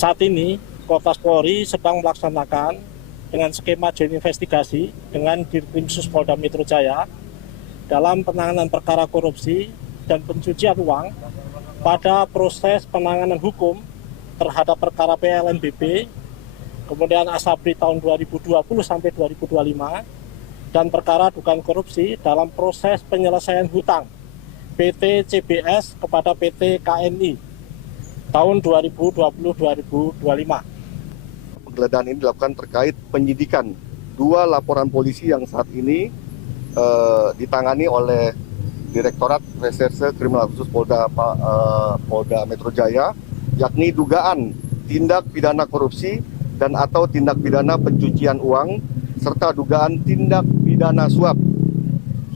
Saat ini, Korps Polri sedang melaksanakan dengan skema joint investigasi dengan Dirkrimsus Polda Metro Jaya dalam penanganan perkara korupsi dan pencucian uang pada proses penanganan hukum terhadap perkara PLNBP, kemudian Asabri tahun 2020 sampai 2025, dan perkara dugaan korupsi dalam proses penyelesaian hutang PT CBS kepada PT KNI tahun 2020-2025. Penggeledahan ini dilakukan terkait penyidikan 2 laporan polisi yang saat ini ditangani oleh Direktorat Reserse Kriminal Khusus Polda Metro Jaya, yakni dugaan tindak pidana korupsi dan atau tindak pidana pencucian uang, serta dugaan tindak pidana suap.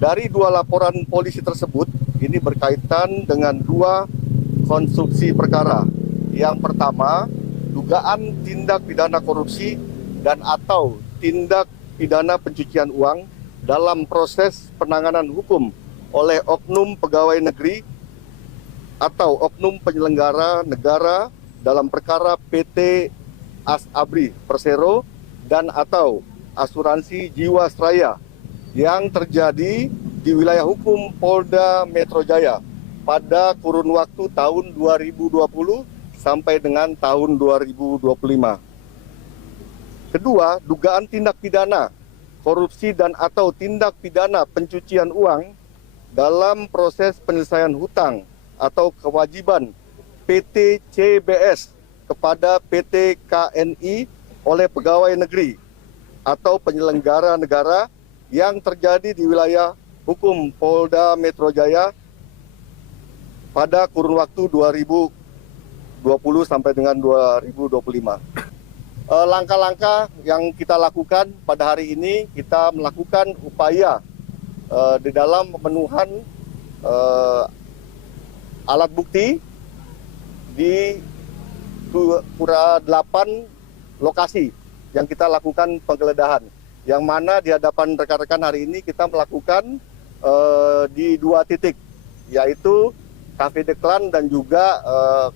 Dari 2 laporan polisi tersebut, ini berkaitan dengan 2 konstruksi perkara. Yang pertama, dugaan tindak pidana korupsi dan atau tindak pidana pencucian uang dalam proses penanganan hukum oleh oknum pegawai negeri atau oknum penyelenggara negara dalam perkara PT Asabri Persero dan atau Asuransi Jiwasraya yang terjadi di wilayah hukum Polda Metro Jaya pada kurun waktu tahun 2020 sampai dengan tahun 2025. Kedua, dugaan tindak pidana korupsi dan atau tindak pidana pencucian uang dalam proses penyelesaian hutang atau kewajiban PT CBS kepada PT KNI oleh pegawai negeri atau penyelenggara negara yang terjadi di wilayah hukum Polda Metro Jaya pada kurun waktu 2020 sampai dengan 2025. Langkah-langkah yang kita lakukan pada hari ini, kita melakukan upaya di dalam pemenuhan alat bukti di 8 lokasi yang kita lakukan penggeledahan. Yang mana di hadapan rekan-rekan hari ini kita melakukan di 2 titik, yaitu Cafe The Clan dan juga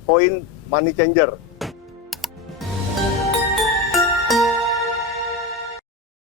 Koin Money Changer.